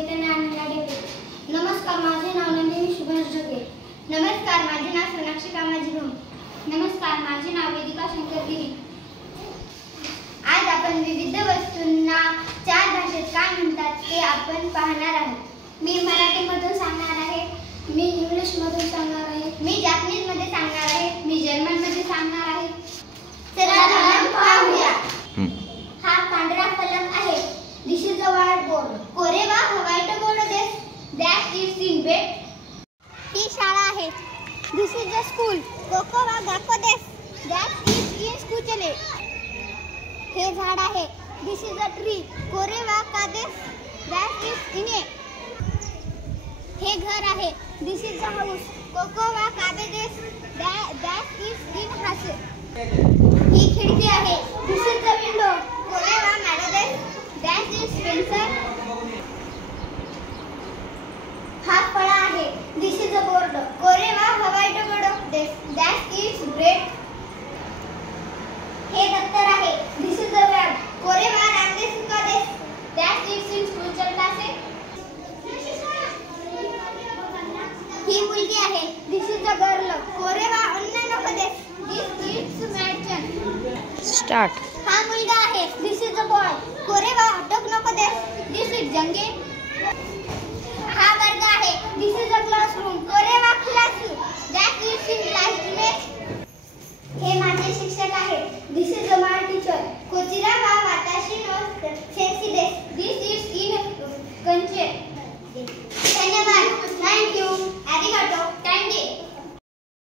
चैतन्य आनंद डेके. नमस्कार, माझे नाव नंदिनी सुभाष ढगे. नमस्कार, माझे नाव सोनाक्षी कामाजी भोम. नमस्कार, माझे नाव वेदिका शंकर गिरी. आज आपण विविध वस्तूंना चार भाषेत काय म्हणतात ते आपण पाहणार आहोत. मी मराठीमधून सांगणार आहे, मी इंग्लिशमधून सांगणार आहे, मी जॅपनीजमध्ये सांगणार आहे, मी जर्मनमध्ये सांगणार आहे. चला पाहूया. हा पांढरा फलक आहे. This is a white board. कोरेवा हा व्हाईट बोर्ड देस. That is in bed. ही शाळा आहे. This is a school. कोकोवा गाको देस. दॅट इज इन स्कूचले. हे झाड आहे. This is a tree. कोरेवा का देस. That is in a. हे घर आहे. This is a house. कोकोवा काबे देस. That is in house. ही खिडकी आहे. This is a window. कोरेवा मॅडो देस. That is Spencer. हा फळा आहे. This is a board. कोरेवा व्हाईट बोर्ड देस. That is bread. हे दप्तर आहे. This is a bag. कोरेवा रामदेस का देस. That is in school classes. ही मुलगी आहे. This is a girl. कोरेवा अन्य नको देस. This is मॅडचन. स्टार्ट. हा मुलगा आहे. This is a boy. कोरेवा अटक नको देस. दिस इज जंगे. हा वर्ग आहे. This is a classroom. कोरेवा class. That is in classroom.